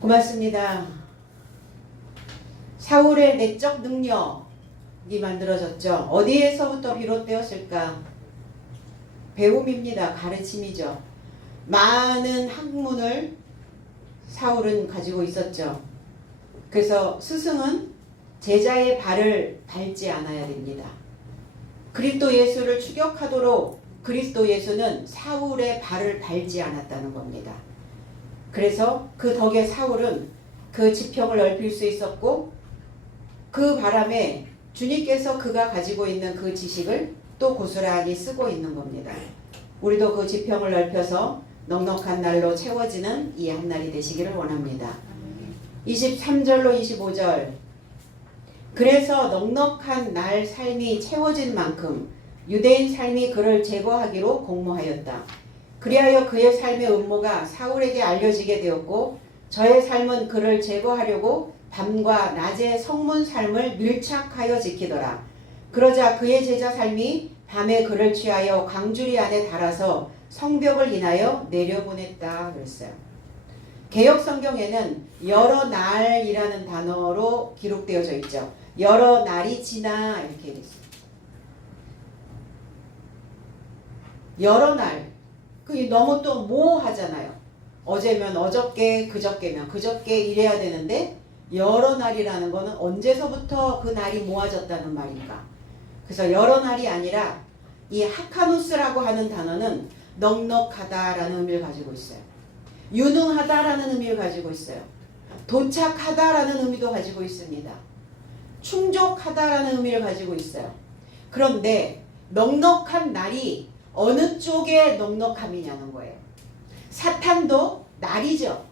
고맙습니다. 사울의 내적 능력이 만들어졌죠. 어디에서부터 비롯되었을까? 배움입니다. 가르침이죠. 많은 학문을 사울은 가지고 있었죠. 그래서 스승은 제자의 발을 밟지 않아야 됩니다. 그리스도 예수를 추격하도록 그리스도 예수는 사울의 발을 밟지 않았다는 겁니다. 그래서 그 덕에 사울은 그 지평을 넓힐 수 있었고, 그 바람에 주님께서 그가 가지고 있는 그 지식을 또 고스란히 쓰고 있는 겁니다. 우리도 그 지평을 넓혀서 넉넉한 날로 채워지는 이 한날이 되시기를 원합니다. 23절로 25절. 그래서 넉넉한 날 삶이 채워진 만큼 유대인 삶이 그를 제거하기로 공모하였다. 그리하여 그의 삶의 음모가 사울에게 알려지게 되었고, 저의 삶은 그를 제거하려고 밤과 낮에 성문 삶을 밀착하여 지키더라. 그러자 그의 제자 삶이 밤에 그를 취하여 광주리 안에 달아서 성벽을 인하여 내려보냈다 그랬어요. 개역 성경에는 여러 날이라는 단어로 기록되어져 있죠. 여러 날이 지나 이렇게 되어 있어요. 여러 날. 그게 너무 또 모호하잖아요. 어제면 어저께, 그저께면 그저께 이래야 되는데 여러 날이라는 거는 언제서부터 그 날이 모아졌다는 말인가. 그래서 여러 날이 아니라 이 하카누스라고 하는 단어는 넉넉하다라는 의미를 가지고 있어요. 유능하다라는 의미를 가지고 있어요. 도착하다라는 의미도 가지고 있습니다. 충족하다라는 의미를 가지고 있어요. 그런데 넉넉한 날이 어느 쪽의 넉넉함이냐는 거예요. 사탄도 날이죠.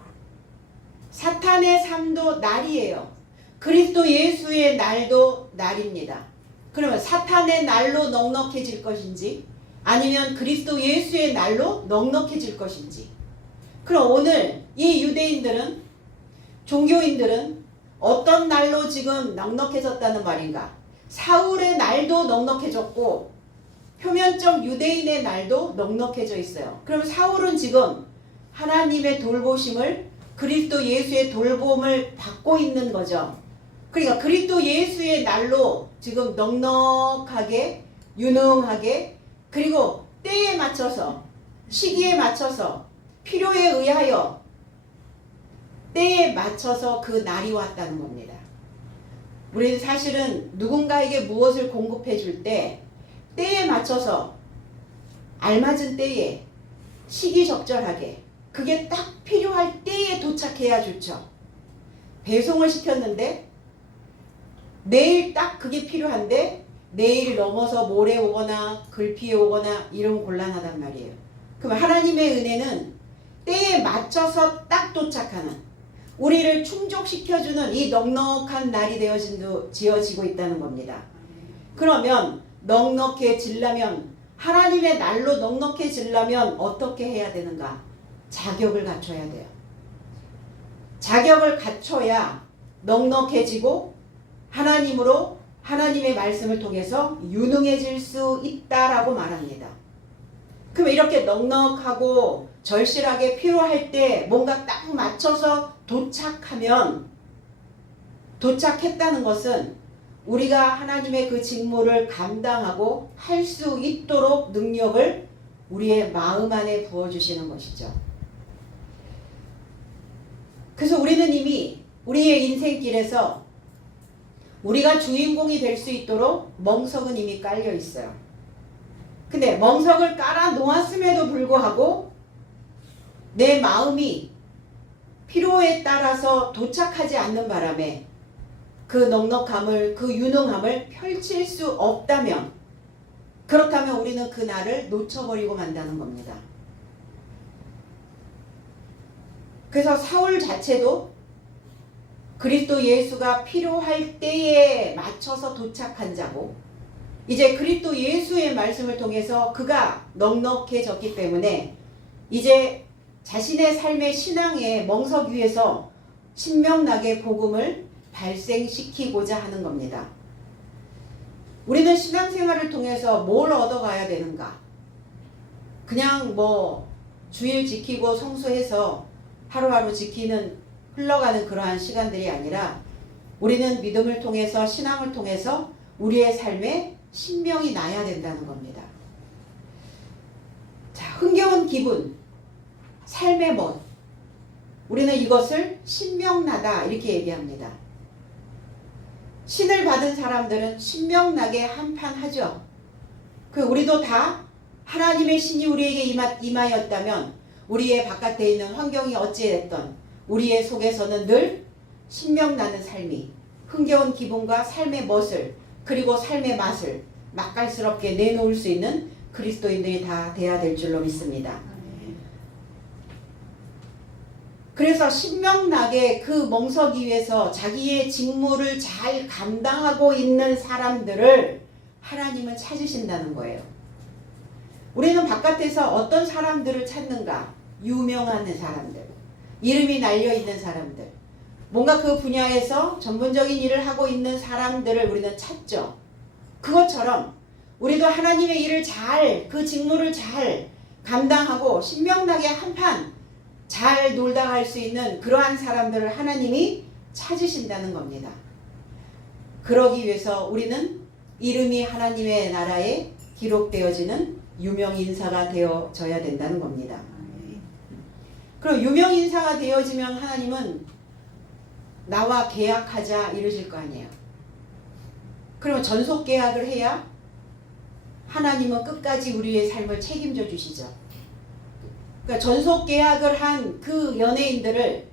사탄의 삶도 날이에요. 그리스도 예수의 날도 날입니다. 그러면 사탄의 날로 넉넉해질 것인지 아니면 그리스도 예수의 날로 넉넉해질 것인지. 그럼 오늘 이 유대인들은, 종교인들은 어떤 날로 지금 넉넉해졌다는 말인가? 사울의 날도 넉넉해졌고 표면적 유대인의 날도 넉넉해져 있어요. 그럼 사울은 지금 하나님의 돌보심을, 그리스도 예수의 돌봄을 받고 있는 거죠. 그러니까 그리스도 예수의 날로 지금 넉넉하게, 유능하게, 그리고 때에 맞춰서, 시기에 맞춰서, 필요에 의하여 때에 맞춰서 그 날이 왔다는 겁니다. 우리는 사실은 누군가에게 무엇을 공급해 줄 때 때에 맞춰서 알맞은 때에 시기적절하게 그게 딱 필요할 때에 도착해야 좋죠. 배송을 시켰는데 내일 딱 그게 필요한데 내일 넘어서 모레 오거나 글피에 오거나 이러면 곤란하단 말이에요. 그럼 하나님의 은혜는 때에 맞춰서 딱 도착하는, 우리를 충족시켜주는 이 넉넉한 날이 지어지고 있다는 겁니다. 그러면 넉넉해지려면, 하나님의 날로 넉넉해지려면 어떻게 해야 되는가? 자격을 갖춰야 돼요. 자격을 갖춰야 넉넉해지고 하나님으로, 하나님의 말씀을 통해서 유능해질 수 있다라고 말합니다. 그럼 이렇게 넉넉하고 절실하게 필요할 때 뭔가 딱 맞춰서 도착하면, 도착했다는 것은 우리가 하나님의 그 직무를 감당하고 할 수 있도록 능력을 우리의 마음 안에 부어주시는 것이죠. 그래서 우리는 이미 우리의 인생길에서 우리가 주인공이 될 수 있도록 멍석은 이미 깔려 있어요. 근데 멍석을 깔아 놓았음에도 불구하고 내 마음이 필요에 따라서 도착하지 않는 바람에 그 넉넉함을, 그 유능함을 펼칠 수 없다면, 그렇다면 우리는 그 날을 놓쳐버리고 만다는 겁니다. 그래서 사울 자체도 그리스도 예수가 필요할 때에 맞춰서 도착한 자고, 이제 그리스도 예수의 말씀을 통해서 그가 넉넉해졌기 때문에 이제 자신의 삶의 신앙의 멍석 위에서 신명나게 복음을 발생시키고자 하는 겁니다. 우리는 신앙생활을 통해서 뭘 얻어가야 되는가? 그냥 뭐 주일 지키고 성수해서 하루하루 지키는 흘러가는 그러한 시간들이 아니라 우리는 믿음을 통해서 신앙을 통해서 우리의 삶에 신명이 나야 된다는 겁니다. 자, 흥겨운 기분, 삶의 멋. 우리는 이것을 신명나다 이렇게 얘기합니다. 신을 받은 사람들은 신명나게 한판 하죠. 우리도 다 하나님의 신이 우리에게 임하였다면 우리의 바깥에 있는 환경이 어찌됐던 우리의 속에서는 늘 신명나는 삶이 흥겨운 기분과 삶의 멋을 그리고 삶의 맛을 맛깔스럽게 내놓을 수 있는 그리스도인들이 다 돼야 될 줄로 믿습니다. 그래서 신명나게 그 멍서기 위해서 자기의 직무를 잘 감당하고 있는 사람들을 하나님은 찾으신다는 거예요. 우리는 바깥에서 어떤 사람들을 찾는가? 유명한 사람들, 이름이 날려있는 사람들, 뭔가 그 분야에서 전문적인 일을 하고 있는 사람들을 우리는 찾죠. 그것처럼 우리도 하나님의 일을 잘, 그 직무를 잘 감당하고 신명나게 한판 잘 놀다 갈 수 있는 그러한 사람들을 하나님이 찾으신다는 겁니다. 그러기 위해서 우리는 이름이 하나님의 나라에 기록되어지는 유명인사가 되어져야 된다는 겁니다. 그럼 유명인사가 되어지면 하나님은 나와 계약하자 이러실 거 아니에요. 그러면 전속계약을 해야 하나님은 끝까지 우리의 삶을 책임져 주시죠. 그러니까 전속계약을 한 그 연예인들을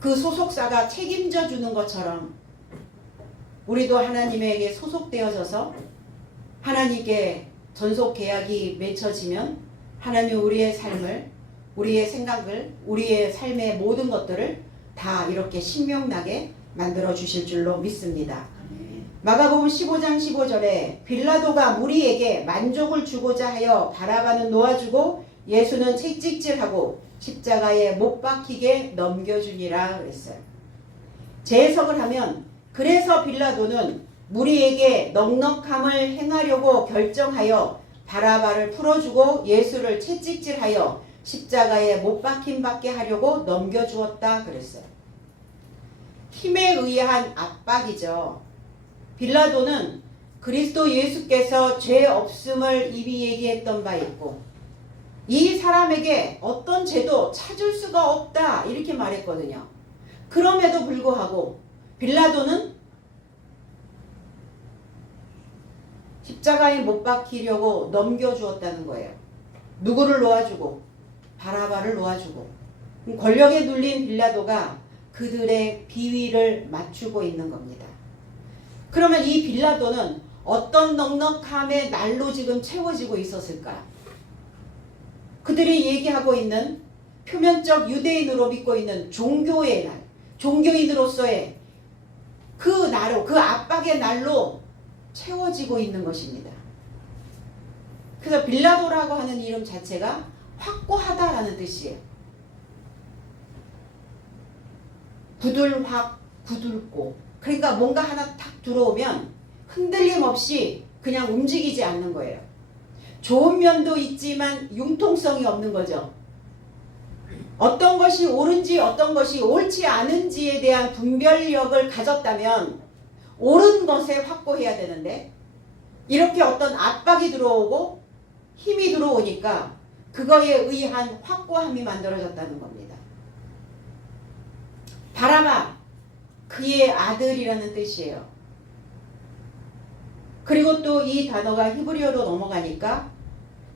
그 소속사가 책임져 주는 것처럼 우리도 하나님에게 소속되어져서 하나님께 전속계약이 맺혀지면 하나님 우리의 삶을, 우리의 생각을, 우리의 삶의 모든 것들을 다 이렇게 신명나게 만들어 주실 줄로 믿습니다. 마가복음 15장 15절에 빌라도가 무리에게 만족을 주고자 하여 바라바는 놓아주고 예수는 채찍질하고 십자가에 못 박히게 넘겨주니라 그랬어요. 재해석을 하면 그래서 빌라도는 무리에게 넉넉함을 행하려고 결정하여 바라바를 풀어주고 예수를 채찍질하여 십자가에 못 박힘 받게 하려고 넘겨주었다 그랬어요. 힘에 의한 압박이죠. 빌라도는 그리스도 예수께서 죄 없음을 이미 얘기했던 바 있고 이 사람에게 어떤 죄도 찾을 수가 없다 이렇게 말했거든요. 그럼에도 불구하고 빌라도는 십자가에 못 박히려고 넘겨주었다는 거예요. 누구를 놓아주고? 바라바를 놓아주고. 권력에 눌린 빌라도가 그들의 비위를 맞추고 있는 겁니다. 그러면 이 빌라도는 어떤 넉넉함의 날로 지금 채워지고 있었을까? 그들이 얘기하고 있는 표면적 유대인으로 믿고 있는 종교의 날, 종교인으로서의 그 날로, 그 압박의 날로 채워지고 있는 것입니다. 그래서 빌라도라고 하는 이름 자체가 확고하다라는 뜻이에요. 부들확 부들고, 그러니까 뭔가 하나 탁 들어오면 흔들림 없이 그냥 움직이지 않는 거예요. 좋은 면도 있지만 융통성이 없는 거죠. 어떤 것이 옳은지 어떤 것이 옳지 않은지에 대한 분별력을 가졌다면 옳은 것에 확고해야 되는데 이렇게 어떤 압박이 들어오고 힘이 들어오니까 그거에 의한 확고함이 만들어졌다는 겁니다. 바라바, 그의 아들이라는 뜻이에요. 그리고 또 이 단어가 히브리어로 넘어가니까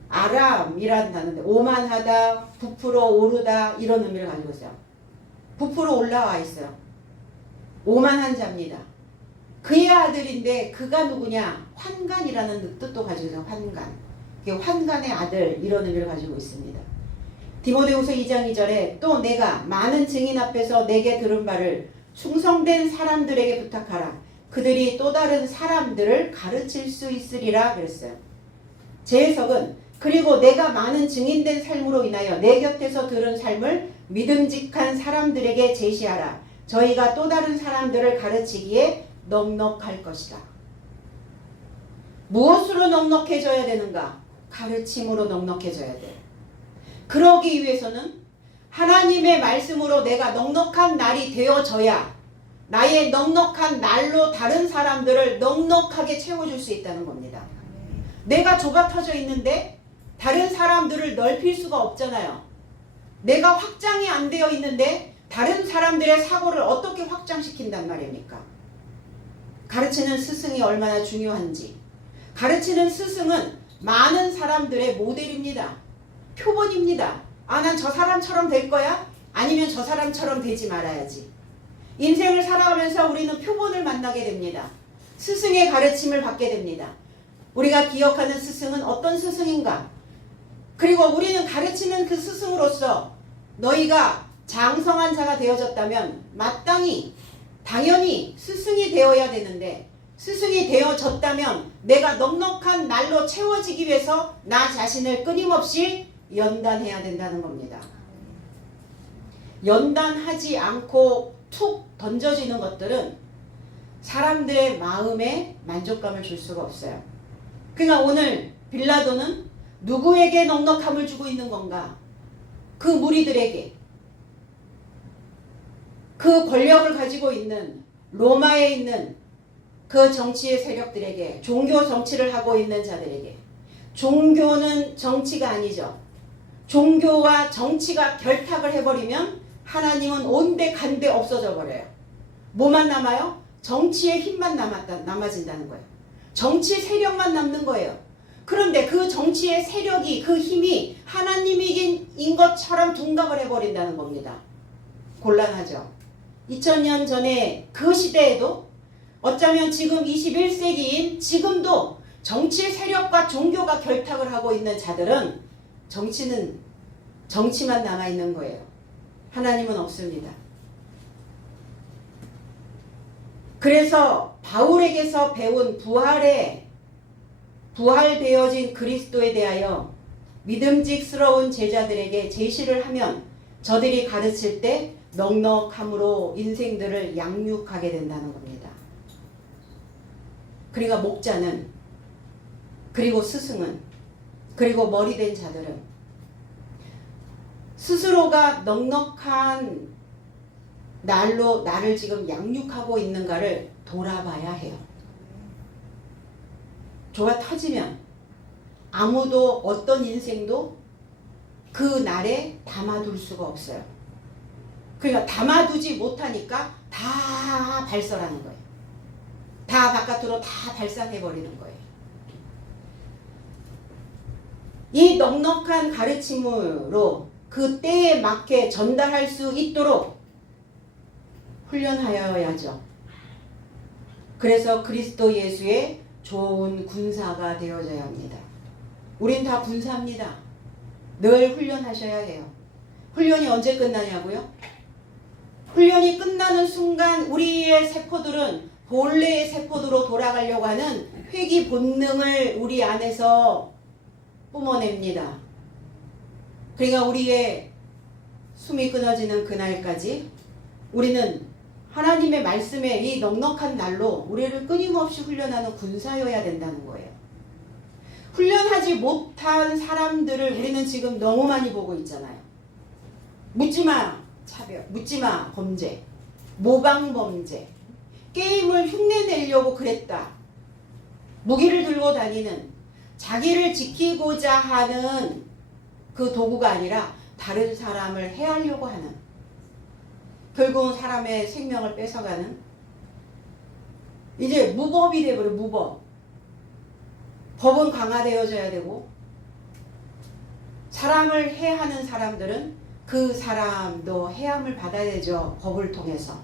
아람이라는 단어인데 오만하다, 부풀어 오르다 이런 의미를 가지고 있어요. 부풀어 올라와 있어요. 오만한 자입니다. 그의 아들인데 그가 누구냐? 환관이라는 뜻도 가지고 있어요. 환관. 환관의 아들 이런 의미를 가지고 있습니다. 디모데후서 2장 2절에 또 내가 많은 증인 앞에서 내게 들은 바를 충성된 사람들에게 부탁하라. 그들이 또 다른 사람들을 가르칠 수 있으리라 그랬어요. 제 해석은 그리고 내가 많은 증인된 삶으로 인하여 내 곁에서 들은 삶을 믿음직한 사람들에게 제시하라. 저희가 또 다른 사람들을 가르치기에 넉넉할 것이다. 무엇으로 넉넉해져야 되는가? 가르침으로 넉넉해져야 돼요. 그러기 위해서는 하나님의 말씀으로 내가 넉넉한 날이 되어져야 나의 넉넉한 날로 다른 사람들을 넉넉하게 채워줄 수 있다는 겁니다. 내가 좁아터져 있는데 다른 사람들을 넓힐 수가 없잖아요. 내가 확장이 안 되어 있는데 다른 사람들의 사고를 어떻게 확장시킨단 말입니까? 가르치는 스승이 얼마나 중요한지. 가르치는 스승은 많은 사람들의 모델입니다. 표본입니다. 아, 난 저 사람처럼 될 거야? 아니면 저 사람처럼 되지 말아야지. 인생을 살아가면서 우리는 표본을 만나게 됩니다. 스승의 가르침을 받게 됩니다. 우리가 기억하는 스승은 어떤 스승인가? 그리고 우리는 가르치는 그 스승으로서 너희가 장성한 자가 되어졌다면 마땅히 당연히 스승이 되어야 되는데, 스승이 되어졌다면 내가 넉넉한 날로 채워지기 위해서 나 자신을 끊임없이 연단해야 된다는 겁니다. 연단하지 않고 툭 던져지는 것들은 사람들의 마음에 만족감을 줄 수가 없어요. 그러니까 오늘 빌라도는 누구에게 넉넉함을 주고 있는 건가? 그 무리들에게, 그 권력을 가지고 있는 로마에 있는 그 정치의 세력들에게, 종교 정치를 하고 있는 자들에게. 종교는 정치가 아니죠. 종교와 정치가 결탁을 해버리면 하나님은 온데 간데 없어져 버려요. 뭐만 남아요? 정치의 힘만 남아진다는 거예요. 정치 세력만 남는 거예요. 그런데 그 정치의 세력이, 그 힘이 하나님인 것처럼 둔갑을 해버린다는 겁니다. 곤란하죠. 2000년 전에 그 시대에도, 어쩌면 지금 21세기인 지금도 정치 세력과 종교가 결탁을 하고 있는 자들은 정치만 남아있는 거예요. 하나님은 없습니다. 그래서 바울에게서 배운 부활되어진 그리스도에 대하여 믿음직스러운 제자들에게 제시를 하면 저들이 가르칠 때 넉넉함으로 인생들을 양육하게 된다는 겁니다. 그러니까 목자는, 그리고 스승은, 그리고 머리된 자들은 스스로가 넉넉한 날로 나를 지금 양육하고 있는가를 돌아봐야 해요. 좋아 터지면 아무도 어떤 인생도 그 날에 담아둘 수가 없어요. 그러니까 담아두지 못하니까 다 발설하는 거예요. 다 바깥으로 다 발산해버리는 거예요. 이 넉넉한 가르침으로 그 때에 맞게 전달할 수 있도록 훈련하여야죠. 그래서 그리스도 예수의 좋은 군사가 되어져야 합니다. 우린 다 군사입니다. 늘 훈련하셔야 해요. 훈련이 언제 끝나냐고요? 훈련이 끝나는 순간 우리의 세포들은 본래의 세포들로 돌아가려고 하는 회귀 본능을 우리 안에서 뿜어냅니다. 그러니까 우리의 숨이 끊어지는 그날까지 우리는 하나님의 말씀에 이 넉넉한 날로 우리를 끊임없이 훈련하는 군사여야 된다는 거예요. 훈련하지 못한 사람들을 우리는 지금 너무 많이 보고 있잖아요. 묻지마 차별, 묻지마 범죄, 모방 범죄, 게임을 흉내내려고 그랬다. 무기를 들고 다니는, 자기를 지키고자 하는 그 도구가 아니라 다른 사람을 해하려고 하는, 결국은 사람의 생명을 뺏어가는, 이제 무법이 되어버려. 무법. 법은 강화되어져야 되고, 사람을 해하는 사람들은 그 사람도 해함을 받아야 되죠. 법을 통해서.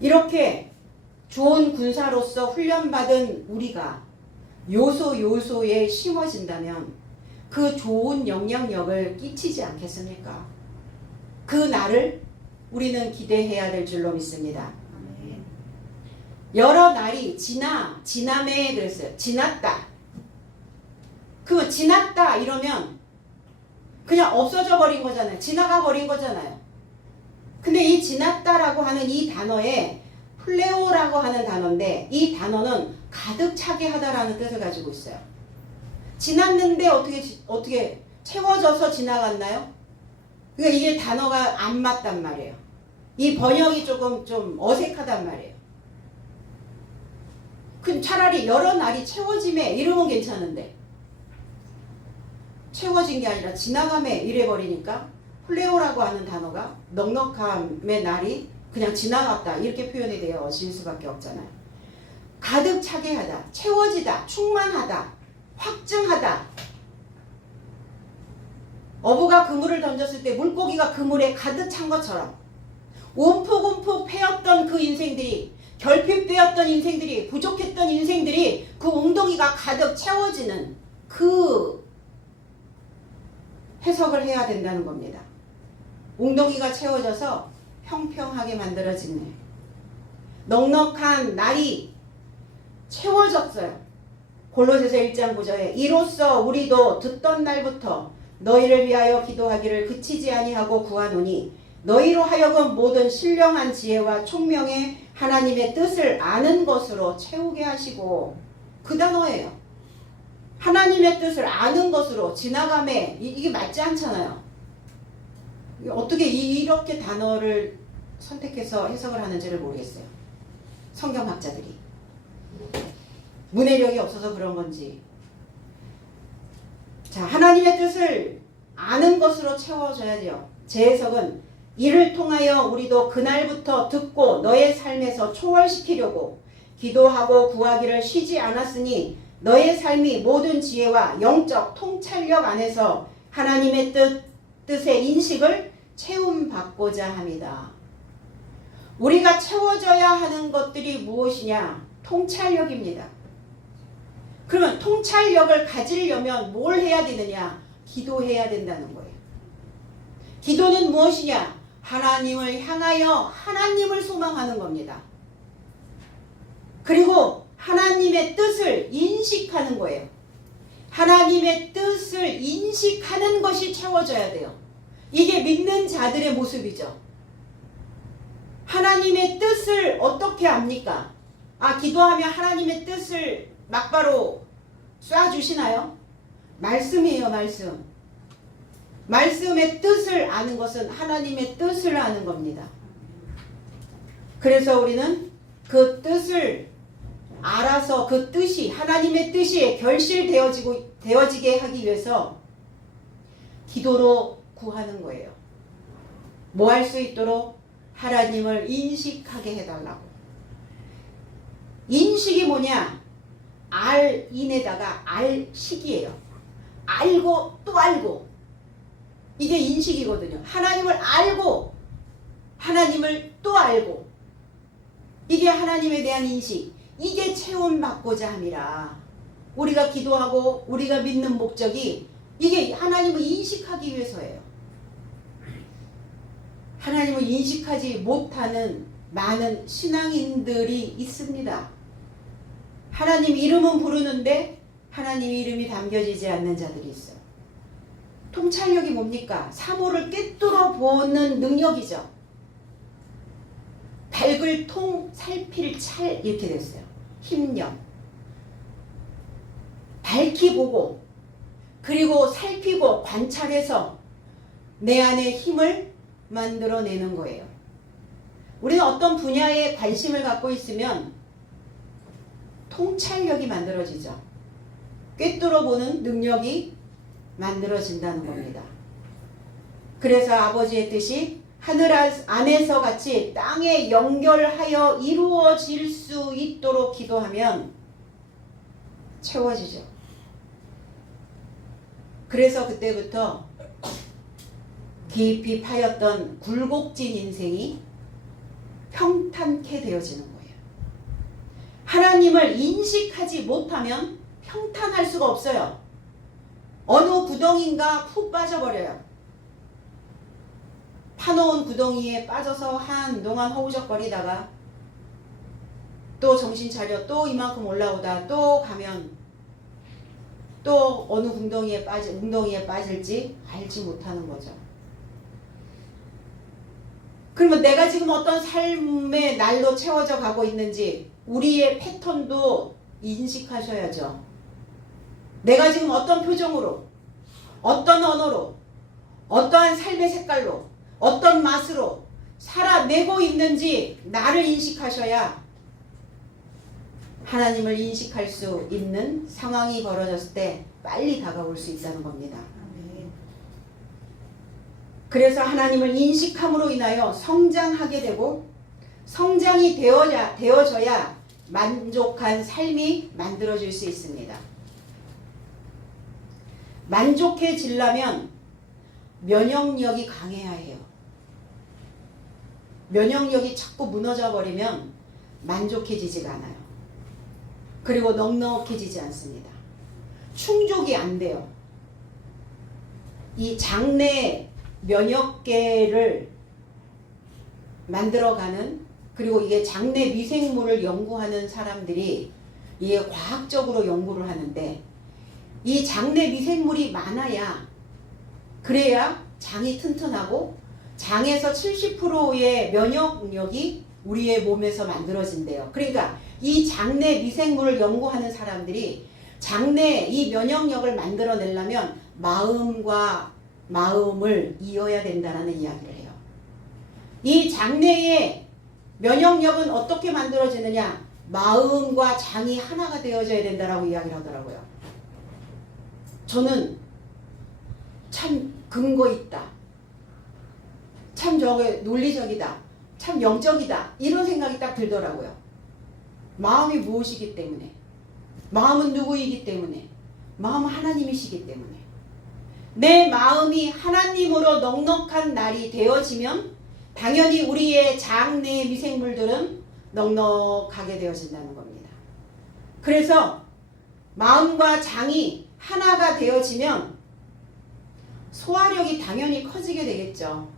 이렇게 좋은 군사로서 훈련받은 우리가 요소요소에 심어진다면 그 좋은 영향력을 끼치지 않겠습니까? 그 날을 우리는 기대해야 될 줄로 믿습니다. 여러 날이 지남에 그랬어요. 지났다. 그거 지났다 이러면 그냥 없어져 버린 거잖아요. 지나가 버린 거잖아요. 근데 이 지났다라고 하는 이 단어에 플레오라고 하는 단어인데, 이 단어는 가득 차게 하다라는 뜻을 가지고 있어요. 지났는데 어떻게 채워져서 지나갔나요? 그러니까 이게 단어가 안 맞단 말이에요. 이 번역이 조금 좀 어색하단 말이에요. 그럼 차라리 여러 날이 채워짐에 이러면 괜찮은데 채워진 게 아니라 지나감에 이래버리니까 플레오라고 하는 단어가 넉넉함의 날이 그냥 지나갔다 이렇게 표현이 되어질 수밖에 없잖아요. 가득 차게 하다, 채워지다, 충만하다, 확증하다. 어부가 그물을 던졌을 때 물고기가 그물에 가득 찬 것처럼 움푹움푹 패였던 그 인생들이, 결핍되었던 인생들이, 부족했던 인생들이 그 웅덩이가 가득 채워지는 그 해석을 해야 된다는 겁니다. 웅덩이가 채워져서 평평하게 만들어지네. 넉넉한 날이 채워졌어요. 골로새서 1장 9절에 이로써 우리도 듣던 날부터 너희를 위하여 기도하기를 그치지 아니하고 구하노니 너희로 하여금 모든 신령한 지혜와 총명의 하나님의 뜻을 아는 것으로 채우게 하시고, 그 단어예요. 하나님의 뜻을 아는 것으로 지나감에 이게 맞지 않잖아요. 어떻게 이렇게 단어를 선택해서 해석을 하는지를 모르겠어요. 성경학자들이. 문해력이 없어서 그런 건지. 자, 하나님의 뜻을 아는 것으로 채워줘야죠. 제 해석은 이를 통하여 우리도 그날부터 듣고 너의 삶에서 초월시키려고 기도하고 구하기를 쉬지 않았으니 너의 삶이 모든 지혜와 영적 통찰력 안에서 하나님의 뜻의 인식을 채움받고자 합니다. 우리가 채워져야 하는 것들이 무엇이냐? 통찰력입니다. 그러면 통찰력을 가지려면 뭘 해야 되느냐? 기도해야 된다는 거예요. 기도는 무엇이냐? 하나님을 향하여 하나님을 소망하는 겁니다. 그리고 하나님의 뜻을 인식하는 거예요. 하나님의 뜻을 인식하는 것이 채워져야 돼요. 이게 믿는 자들의 모습이죠. 하나님의 뜻을 어떻게 압니까? 기도하면 하나님의 뜻을 막바로 쏴주시나요? 말씀이에요, 말씀. 말씀의 뜻을 아는 것은 하나님의 뜻을 아는 겁니다. 그래서 우리는 그 뜻을 알아서 그 뜻이, 하나님의 뜻이 되어지게 하기 위해서 기도로 구하는 거예요. 뭐 할 수 있도록? 하나님을 인식하게 해달라고. 인식이 뭐냐? 알인에다가 알식이에요. 알고 또 알고. 이게 인식이거든요. 하나님을 알고 하나님을 또 알고. 이게 하나님에 대한 인식. 이게 체험받고자 함이라. 우리가 기도하고 우리가 믿는 목적이 이게 하나님을 인식하기 위해서예요. 하나님을 인식하지 못하는 많은 신앙인들이 있습니다. 하나님 이름은 부르는데 하나님 이름이 담겨지지 않는 자들이 있어요. 통찰력이 뭡니까? 사물을 꿰뚫어 보는 능력이죠. 밝을 통, 살필 찰 이렇게 됐어요. 힘력. 밝히 보고 그리고 살피고 관찰해서 내 안에 힘을 만들어내는 거예요. 우리는 어떤 분야에 관심을 갖고 있으면 통찰력이 만들어지죠. 꿰뚫어 보는 능력이 만들어진다는 겁니다. 그래서 아버지의 뜻이 하늘 안에서 같이 땅에 연결하여 이루어질 수 있도록 기도하면 채워지죠. 그래서 그때부터 깊이 파였던 굴곡진 인생이 평탄케 되어지는 거예요. 하나님을 인식하지 못하면 평탄할 수가 없어요. 어느 구덩이인가 푹 빠져버려요. 파놓은 구덩이에 빠져서 한동안 허우적거리다가 또 정신 차려 또 이만큼 올라오다 또 가면 또 어느 웅덩이에 빠질지 알지 못하는 거죠. 그러면 내가 지금 어떤 삶의 날로 채워져 가고 있는지 우리의 패턴도 인식하셔야죠. 내가 지금 어떤 표정으로, 어떤 언어로, 어떠한 삶의 색깔로, 어떤 맛으로 살아내고 있는지 나를 인식하셔야 하나님을 인식할 수 있는 상황이 벌어졌을 때 빨리 다가올 수 있다는 겁니다. 그래서 하나님을 인식함으로 인하여 성장하게 되고, 성장이 되어져야 만족한 삶이 만들어질 수 있습니다. 만족해지려면 면역력이 강해야 해요. 면역력이 자꾸 무너져 버리면 만족해지지가 않아요. 그리고 넉넉해지지 않습니다. 충족이 안 돼요. 이 장내 면역계를 만들어가는, 그리고 이게 장내 미생물을 연구하는 사람들이 이게 과학적으로 연구를 하는데, 이 장내 미생물이 많아야, 그래야 장이 튼튼하고 장에서 70%의 면역력이 우리의 몸에서 만들어진대요. 그러니까 이 장내 미생물을 연구하는 사람들이 장내 이 면역력을 만들어내려면 마음과 마음을 이어야 된다는 이야기를 해요. 이 장내의 면역력은 어떻게 만들어지느냐? 마음과 장이 하나가 되어져야 된다라고 이야기를 하더라고요. 저는 참 근거 있다, 참 저게 논리적이다, 참 영적이다, 이런 생각이 딱 들더라고요. 마음이 무엇이기 때문에, 마음은 누구이기 때문에, 마음은 하나님이시기 때문에, 내 마음이 하나님으로 넉넉한 날이 되어지면 당연히 우리의 장내 미생물들은 넉넉하게 되어진다는 겁니다. 그래서 마음과 장이 하나가 되어지면 소화력이 당연히 커지게 되겠죠.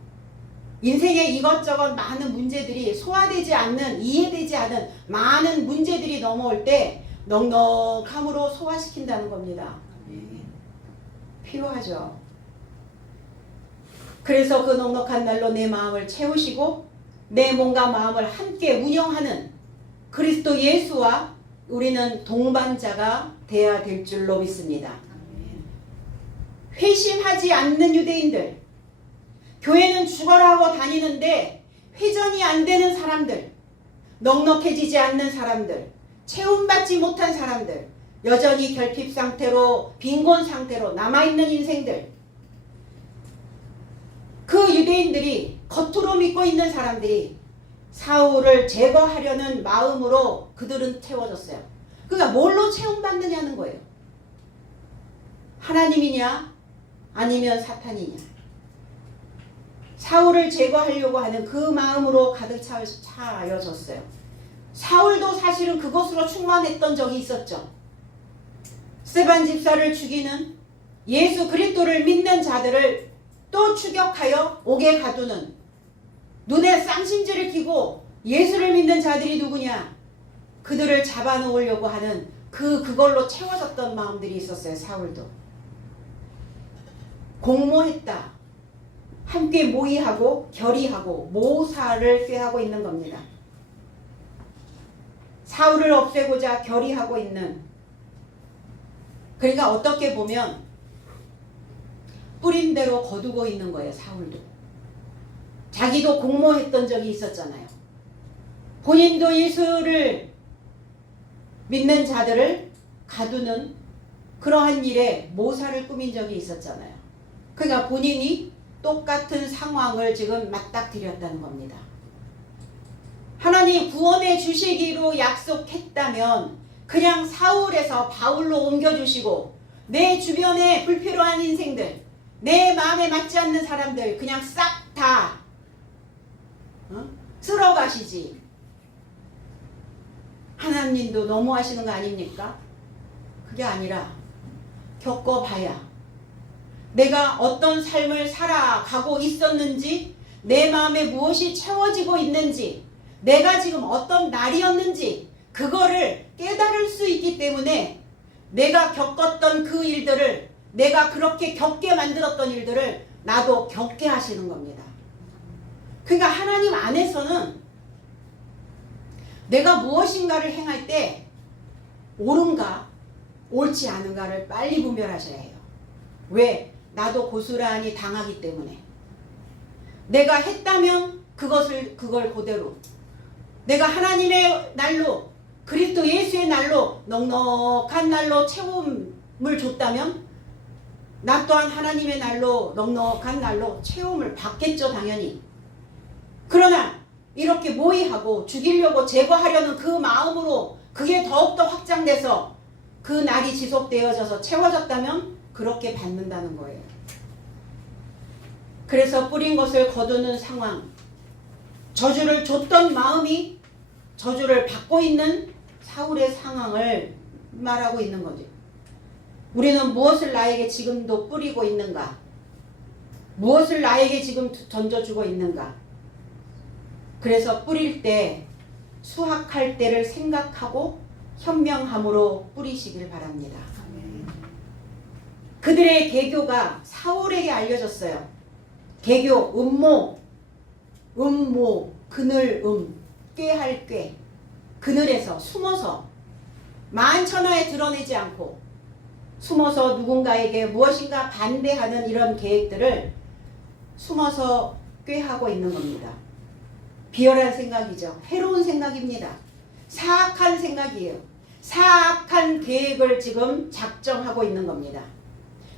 인생의 이것저것 많은 문제들이 소화되지 않는, 이해되지 않은 많은 문제들이 넘어올 때 넉넉함으로 소화시킨다는 겁니다. 필요하죠. 그래서 그 넉넉한 날로 내 마음을 채우시고 내 몸과 마음을 함께 운영하는 그리스도 예수와 우리는 동반자가 되어야 될 줄로 믿습니다. 회심하지 않는 유대인들, 교회는 죽어라 하고 다니는데 회전이 안 되는 사람들, 넉넉해지지 않는 사람들, 채움받지 못한 사람들, 여전히 결핍 상태로, 빈곤 상태로 남아있는 인생들, 그 유대인들이, 겉으로 믿고 있는 사람들이 사울을 제거하려는 마음으로 그들은 채워졌어요. 그러니까 뭘로 채움받느냐는 거예요. 하나님이냐 아니면 사탄이냐. 사울을 제거하려고 하는 그 마음으로 가득 차여졌어요. 사울도 사실은 그것으로 충만했던 적이 있었죠. 스데반 집사를 죽이는, 예수 그리스도를 믿는 자들을 또 추격하여 옥에 가두는, 눈에 쌍심지를 끼고 예수를 믿는 자들이 누구냐? 그들을 잡아놓으려고 하는 그걸로 채워졌던 마음들이 있었어요. 사울도 공모했다, 함께 모의하고 결의하고 모사를 꾀하고 있는 겁니다. 사울을 없애고자 결의하고 있는, 그러니까 어떻게 보면 뿌린 대로 거두고 있는 거예요. 사울도 자기도 공모했던 적이 있었잖아요. 본인도 예수를 믿는 자들을 가두는 그러한 일에 모사를 꾸민 적이 있었잖아요. 그러니까 본인이 똑같은 상황을 지금 맞닥뜨렸다는 겁니다. 하나님 구원해 주시기로 약속했다면 그냥 사울에서 바울로 옮겨주시고 내 주변에 불필요한 인생들, 내 마음에 맞지 않는 사람들 그냥 싹 다 쓸어가시지. 하나님도 너무하시는 거 아닙니까? 그게 아니라 겪어봐야 내가 어떤 삶을 살아가고 있었는지, 내 마음에 무엇이 채워지고 있는지, 내가 지금 어떤 날이었는지 그거를 깨달을 수 있기 때문에 내가 겪었던 그 일들을, 내가 그렇게 겪게 만들었던 일들을 나도 겪게 하시는 겁니다. 그러니까 하나님 안에서는 내가 무엇인가를 행할 때 옳은가 옳지 않은가를 빨리 분별하셔야 해요. 왜? 나도 고스란히 당하기 때문에. 내가 했다면 그걸 그대로, 내가 하나님의 날로, 그리스도 예수의 날로, 넉넉한 날로 채움을 줬다면 나 또한 하나님의 날로, 넉넉한 날로 채움을 받겠죠, 당연히. 그러나 이렇게 모의하고 죽이려고 제거하려는 그 마음으로 그게 더욱더 확장돼서 그 날이 지속되어져서 채워졌다면 그렇게 받는다는 거예요. 그래서 뿌린 것을 거두는 상황, 저주를 줬던 마음이 저주를 받고 있는 사울의 상황을 말하고 있는 거죠. 우리는 무엇을 나에게 지금도 뿌리고 있는가? 무엇을 나에게 지금 던져주고 있는가? 그래서 뿌릴 때 수확할 때를 생각하고 현명함으로 뿌리시길 바랍니다. 그들의 계교가 사울에게 알려졌어요. 계교, 음모, 그늘, 꾀할 꾀. 그늘에서 숨어서 만천하에 드러내지 않고 숨어서 누군가에게 무엇인가 반대하는 이런 계획들을 숨어서 꾀하고 있는 겁니다. 비열한 생각이죠. 해로운 생각입니다. 사악한 생각이에요. 사악한 계획을 지금 작정하고 있는 겁니다.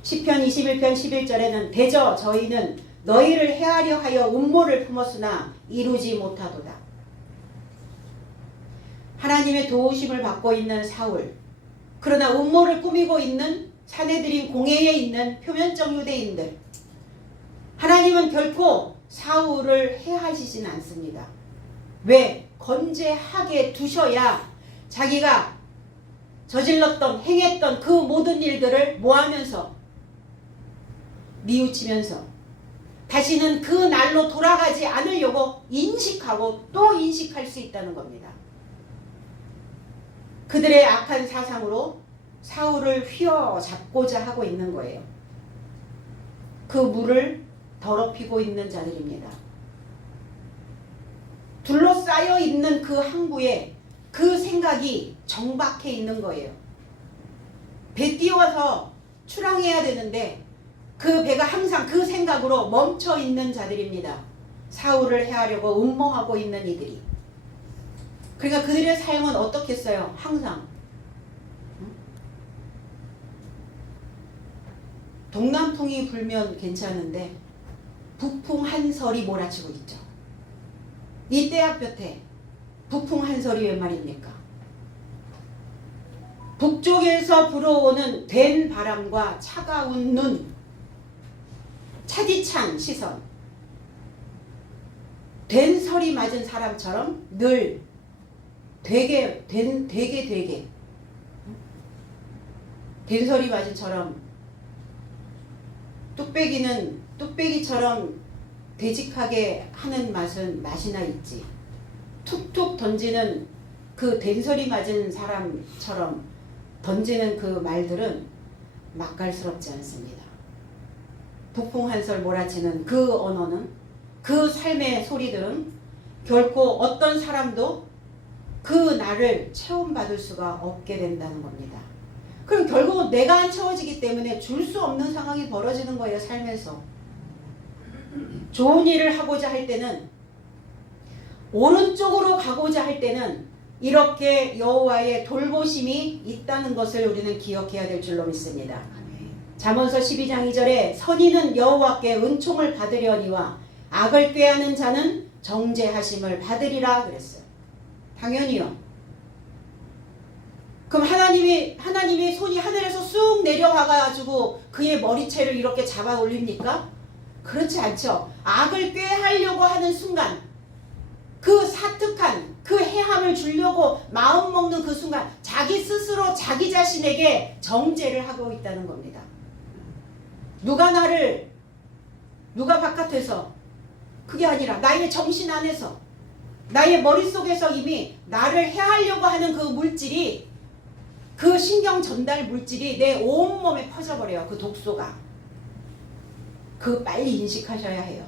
시편 21편 11절에는 대저 저희는 너희를 해하려 하여 음모를 품었으나 이루지 못하도다. 하나님의 도우심을 받고 있는 사울, 그러나 음모를 꾸미고 있는 사내들인 공회에 있는 표면적 유대인들, 하나님은 결코 사울을 해하시진 않습니다. 왜? 건재하게 두셔야 자기가 저질렀던, 행했던 그 모든 일들을 모하면서 뉘우치면서 다시는 그 날로 돌아가지 않으려고 인식하고 또 인식할 수 있다는 겁니다. 그들의 악한 사상으로 사울을 휘어잡고자 하고 있는 거예요. 그 물을 더럽히고 있는 자들입니다. 둘러싸여 있는 그 항구에 그 생각이 정박해 있는 거예요. 배 띄워서 출항해야 되는데 그 배가 항상 그 생각으로 멈춰 있는 자들입니다. 사울을 해하려고 음모하고 있는 이들이. 그러니까 그들의 삶은 어떻겠어요? 항상 동남풍이 불면 괜찮은데 북풍 한설이 몰아치고 있죠. 이 떼약볕에 북풍 한설이 웬 말입니까? 북쪽에서 불어오는 된 바람과 차가운 눈, 차디찬 시선, 된 설이 맞은 사람처럼 늘 되게 된설이 맞은처럼 뚝배기처럼 되직하게 하는 맛이나 있지. 툭툭 던지는 그 된설이 맞은 사람처럼 던지는 그 말들은 맛깔스럽지 않습니다. 북풍 한설 몰아치는 그 언어는, 그 삶의 소리들은 결코 어떤 사람도 그 날을 체험받을 수가 없게 된다는 겁니다. 그럼 결국은 내가 안 채워지기 때문에 줄 수 없는 상황이 벌어지는 거예요. 삶에서. 좋은 일을 하고자 할 때는, 오른쪽으로 가고자 할 때는 이렇게 여호와의 돌보심이 있다는 것을 우리는 기억해야 될 줄로 믿습니다. 잠언서 12장 2절에 선인은 여호와께 은총을 받으려니와 악을 꾀하는 자는 정죄하심을 받으리라 그랬어요. 당연히요. 그럼 하나님의 손이 하늘에서 쑥 내려와가지고 그의 머리채를 이렇게 잡아 올립니까? 그렇지 않죠. 악을 꾀하려고 하는 순간, 그 사특한 그 해함을 주려고 마음먹는 그 순간 자기 스스로 자기 자신에게 정죄를 하고 있다는 겁니다. 누가 바깥에서, 그게 아니라 나의 정신 안에서, 나의 머릿속에서 이미 나를 해하려고 하는 그 물질이, 그 신경 전달 물질이 내 온몸에 퍼져버려요. 그 독소가. 그거 빨리 인식하셔야 해요.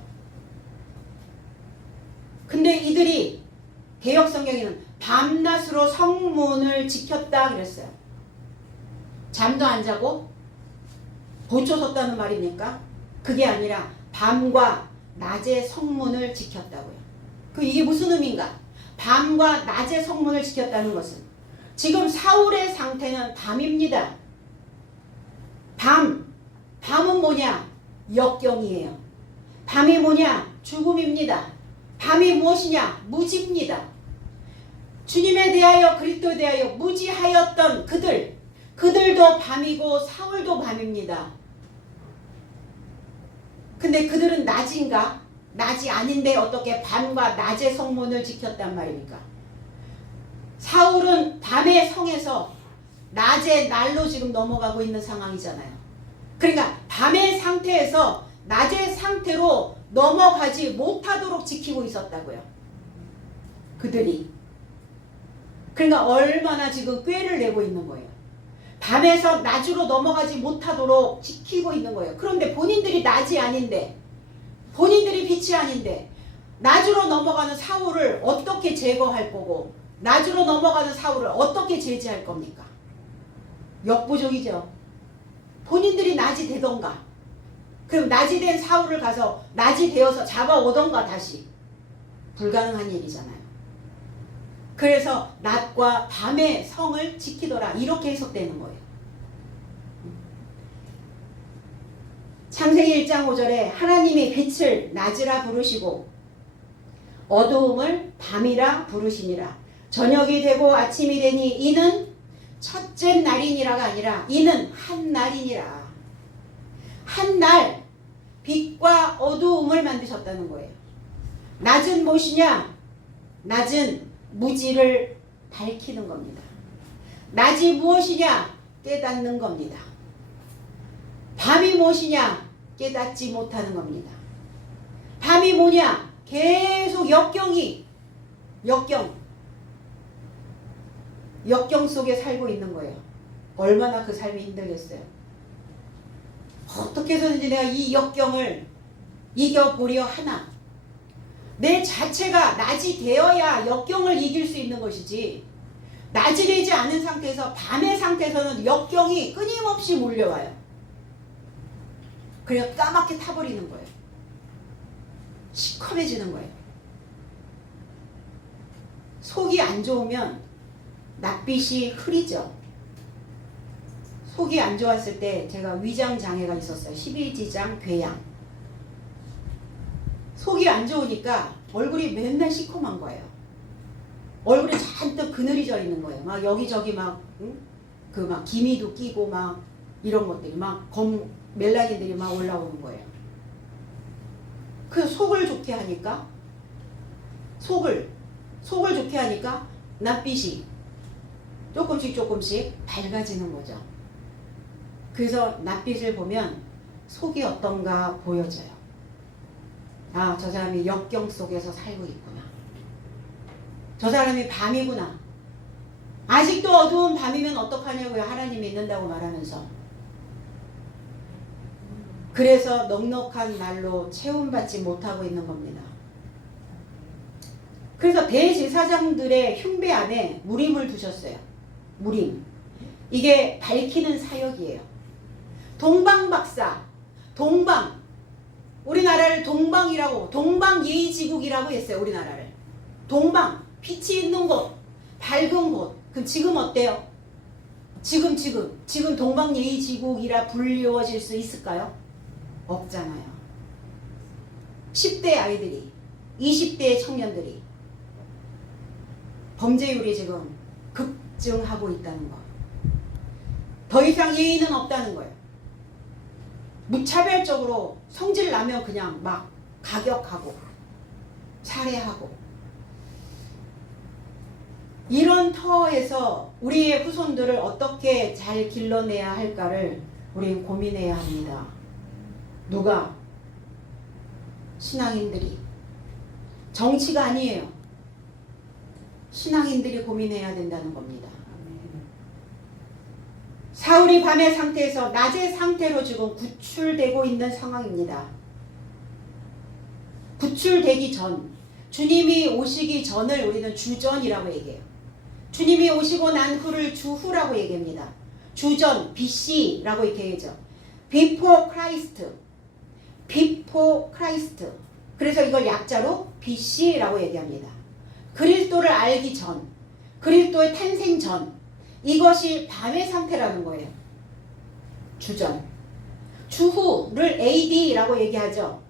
근데 이들이 개역성경에는 밤낮으로 성문을 지켰다 그랬어요. 잠도 안 자고 보초 섰다는 말입니까? 그게 아니라 밤과 낮의 성문을 지켰다고요. 이게 무슨 의미인가? 밤과 낮의 성문을 지켰다는 것은 지금 사울의 상태는 밤입니다. 밤은 뭐냐? 역경이에요. 밤이 뭐냐? 죽음입니다. 밤이 무엇이냐? 무지입니다. 주님에 대하여 그리스도에 대하여 무지하였던 그들도 밤이고 사울도 밤입니다. 근데 그들은 낮인가? 낮이 아닌데 어떻게 밤과 낮의 성문을 지켰단 말입니까? 사울은 밤의 성에서 낮의 날로 지금 넘어가고 있는 상황이잖아요. 그러니까 밤의 상태에서 낮의 상태로 넘어가지 못하도록 지키고 있었다고요. 그들이. 그러니까 얼마나 지금 꾀를 내고 있는 거예요. 밤에서 낮으로 넘어가지 못하도록 지키고 있는 거예요. 그런데 본인들이 낮이 아닌데, 본인들이 빛이 아닌데 낮으로 넘어가는 사울을 어떻게 제거할 거고 낮으로 넘어가는 사울을 어떻게 제지할 겁니까? 역부족이죠. 본인들이 낮이 되던가, 그럼 낮이 된 사울을 가서 낮이 되어서 잡아오던가 다시. 불가능한 일이잖아요. 그래서 낮과 밤의 성을 지키더라, 이렇게 해석되는 거예요. 창세기 1장 5절에 하나님이 빛을 낮이라 부르시고 어두움을 밤이라 부르시니라. 저녁이 되고 아침이 되니 이는 첫째 날이니라가 아니라 이는 한 날이니라. 한 날 빛과 어두움을 만드셨다는 거예요. 낮은 무엇이냐? 낮은 무지를 밝히는 겁니다. 낮이 무엇이냐? 깨닫는 겁니다. 밤이 무엇이냐? 깨닫지 못하는 겁니다. 밤이 뭐냐? 계속 역경 속에 살고 있는 거예요. 얼마나 그 삶이 힘들겠어요. 어떻게 해서든지 내가 이 역경을 이겨보려 하나. 내 자체가 낮이 되어야 역경을 이길 수 있는 것이지, 낮이 되지 않은 상태에서 밤의 상태에서는 역경이 끊임없이 몰려와요. 그래서 까맣게 타버리는 거예요. 시커매지는 거예요. 속이 안 좋으면 낯빛이 흐리죠. 속이 안 좋았을 때 제가 위장 장애가 있었어요. 12지장 궤양. 속이 안 좋으니까 얼굴이 맨날 시커먼 거예요. 얼굴에 잔뜩 그늘이 져 있는 거예요. 막 여기저기 막 기미도 끼고 막 이런 것들이 막 멜라닌들이 막 올라오는 거예요. 그 속을 좋게 하니까 속을 좋게 하니까 낯빛이 조금씩 밝아지는 거죠. 그래서 낯빛을 보면 속이 어떤가 보여져요. 아, 저 사람이 역경 속에서 살고 있구나. 저 사람이 밤이구나. 아직도 어두운 밤이면 어떡하냐고요. 하나님이 있는다고 말하면서. 그래서 넉넉한 날로 채움받지 못하고 있는 겁니다. 그래서 대제사장들의 흉배 안에 무림을 두셨어요. 무림. 이게 밝히는 사역이에요. 동방박사, 우리나라를 동방이라고, 동방예의지국이라고 했어요. 우리나라를 동방, 빛이 있는 곳, 밝은 곳. 그럼 지금 어때요? 지금 동방예의지국이라 불리워질 수 있을까요? 없잖아요. 10대 아이들이, 20대 청년들이 범죄율이 지금 급증하고 있다는 거. 더 이상 예의는 없다는 거예요. 무차별적으로 성질 나면 그냥 막 가격하고 살해하고, 이런 터에서 우리의 후손들을 어떻게 잘 길러내야 할까를 우리는 고민해야 합니다. 누가? 신앙인들이. 정치가 아니에요. 신앙인들이 고민해야 된다는 겁니다. 사울이 밤의 상태에서 낮의 상태로 지금 구출되고 있는 상황입니다. 구출되기 전, 주님이 오시기 전을 우리는 주전이라고 얘기해요. 주님이 오시고 난 후를 주후라고 얘기합니다. 주전, BC라고 이렇게 얘기하죠. Before Christ. Before Christ. 그래서 이걸 약자로 BC라고 얘기합니다. 그리스도를 알기 전, 그리스도의 탄생 전, 이것이 밤의 상태라는 거예요. 주전. 주후를 AD라고 얘기하죠.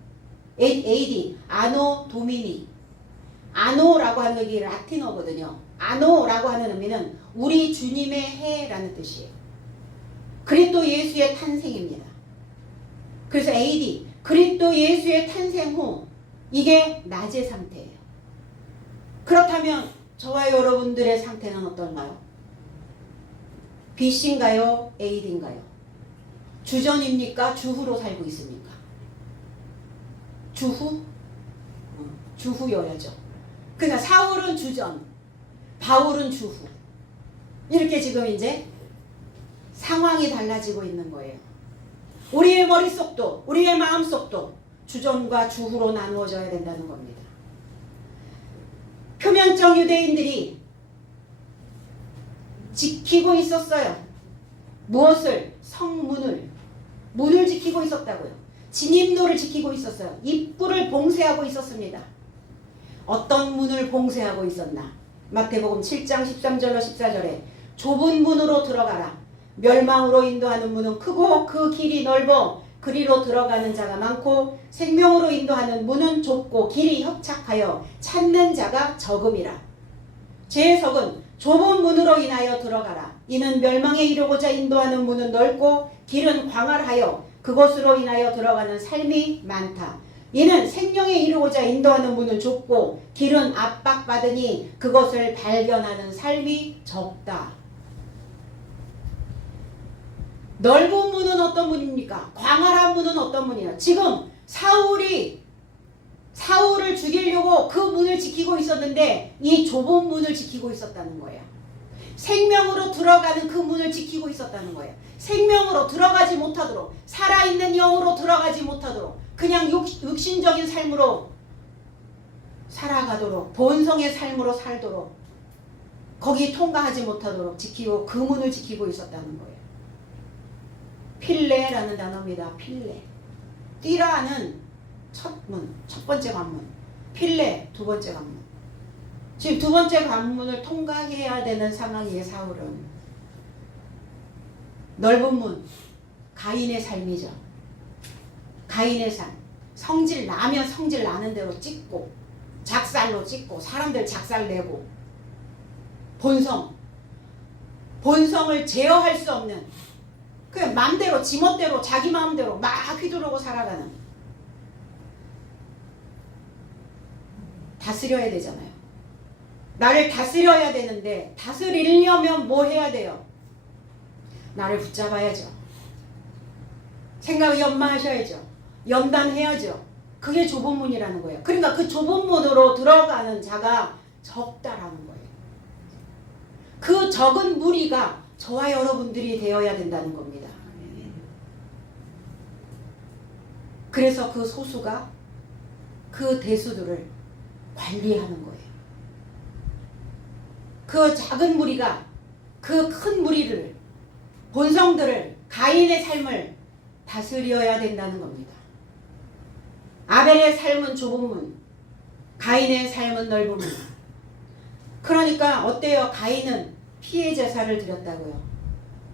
AD, 아노 도미니. 아노라고 하는 게 라틴어거든요. 아노라고 하는 의미는 우리 주님의 해라는 뜻이에요. 그리스도 예수의 탄생입니다. 그래서 AD, 그리스도 예수의 탄생 후, 이게 낮의 상태예요. 그렇다면 저와 여러분들의 상태는 어떨까요? BC인가요? AD인가요? 주전입니까? 주후로 살고 있습니까? 주후? 주후여야죠. 그러니까 사울은 주전, 바울은 주후. 이렇게 지금 이제 상황이 달라지고 있는 거예요. 우리의 머릿속도, 우리의 마음속도 주전과 주후로 나누어져야 된다는 겁니다. 표면적 유대인들이 지키고 있었어요. 무엇을? 성문을. 문을 지키고 있었다고요. 진입로를 지키고 있었어요. 입구를 봉쇄하고 있었습니다. 어떤 문을 봉쇄하고 있었나? 마태복음 7장 13절로 14절에 좁은 문으로 들어가라. 멸망으로 인도하는 문은 크고 그 길이 넓어 그리로 들어가는 자가 많고 생명으로 인도하는 문은 좁고 길이 협착하여 찾는 자가 적음이라. 제해석은 좁은 문으로 인하여 들어가라. 이는 멸망에 이르고자 인도하는 문은 넓고 길은 광활하여 그것으로 인하여 들어가는 삶이 많다. 이는 생명에 이르고자 인도하는 문은 좁고 길은 압박받으니 그것을 발견하는 삶이 적다. 넓은 문은 어떤 문입니까? 광활한 문은 어떤 문이에요? 지금 사울을 죽이려고 그 문을 지키고 있었는데 이 좁은 문을 지키고 있었다는 거예요. 생명으로 들어가는 그 문을 지키고 있었다는 거예요. 생명으로 들어가지 못하도록, 살아있는 영으로 들어가지 못하도록, 그냥 육신적인 삶으로 살아가도록, 본성의 삶으로 살도록, 거기 통과하지 못하도록 지키고 그 문을 지키고 있었다는 거예요. 필레라는 단어입니다. 필레. 띠라는 첫 문, 첫 번째 관문. 필레, 두 번째 관문. 지금 두 번째 관문을 통과해야 되는 상황이에요. 사울은. 넓은 문, 가인의 삶이죠. 가인의 삶. 성질 나면 성질 나는 대로 찍고, 작살로 찍고, 사람들 작살내고, 본성을 제어할 수 없는, 그냥 마음대로, 지멋대로, 자기 마음대로 막 휘두르고 살아가는. 다스려야 되잖아요. 나를 다스려야 되는데 다스리려면 뭐 해야 돼요? 나를 붙잡아야죠. 생각을 연마하셔야죠. 연단해야죠. 그게 좁은 문이라는 거예요. 그러니까 그 좁은 문으로 들어가는 자가 적다라는 거예요. 그 적은 무리가 저와 여러분들이 되어야 된다는 겁니다. 그래서 그 소수가 그 대수들을 관리하는 거예요. 그 작은 무리가 그 큰 무리를, 본성들을, 가인의 삶을 다스려야 된다는 겁니다. 아벨의 삶은 좁은 문, 가인의 삶은 넓은 문. 그러니까 어때요? 가인은 피해 제사를 드렸다고요.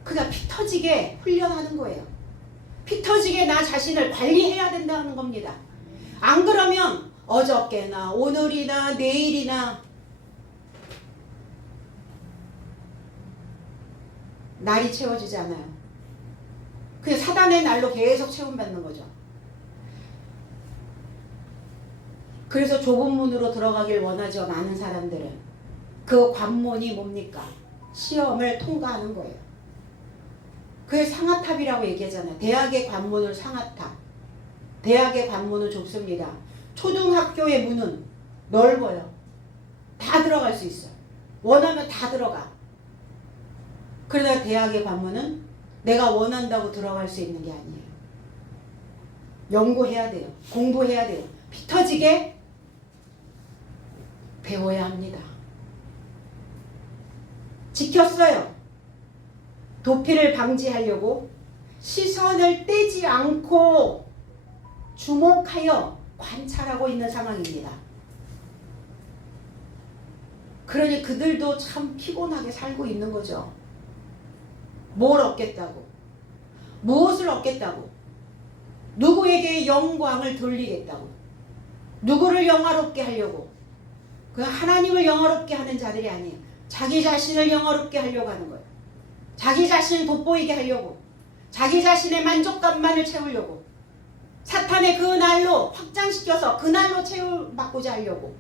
그냥 피 터지게 훈련하는 거예요. 피 터지게 나 자신을 관리해야 된다는 겁니다. 안 그러면 어저께나 오늘이나 내일이나 날이 채워지지 않아요. 그냥 사단의 날로 계속 채움받는 거죠. 그래서 좁은 문으로 들어가길 원하죠. 많은 사람들은. 그 관문이 뭡니까? 시험을 통과하는 거예요. 그게 상아탑이라고 얘기하잖아요. 대학의 관문을 상아탑. 대학의 관문은 좁습니다. 초등학교의 문은 넓어요. 다 들어갈 수 있어요. 원하면 다 들어가. 그러나 대학의 관문은 내가 원한다고 들어갈 수 있는 게 아니에요. 연구해야 돼요. 공부해야 돼요. 피 터지게 배워야 합니다. 지켰어요. 도피를 방지하려고 시선을 떼지 않고 주목하여 관찰하고 있는 상황입니다. 그러니 그들도 참 피곤하게 살고 있는 거죠. 뭘 얻겠다고? 무엇을 얻겠다고? 누구에게 영광을 돌리겠다고? 누구를 영화롭게 하려고? 그 하나님을 영화롭게 하는 자들이 아니에요. 자기 자신을 영화롭게 하려고 하는 거예요. 자기 자신을 돋보이게 하려고. 자기 자신의 만족감만을 채우려고. 사탄의 그 날로 확장시켜서 그 날로 채워받고자 하려고.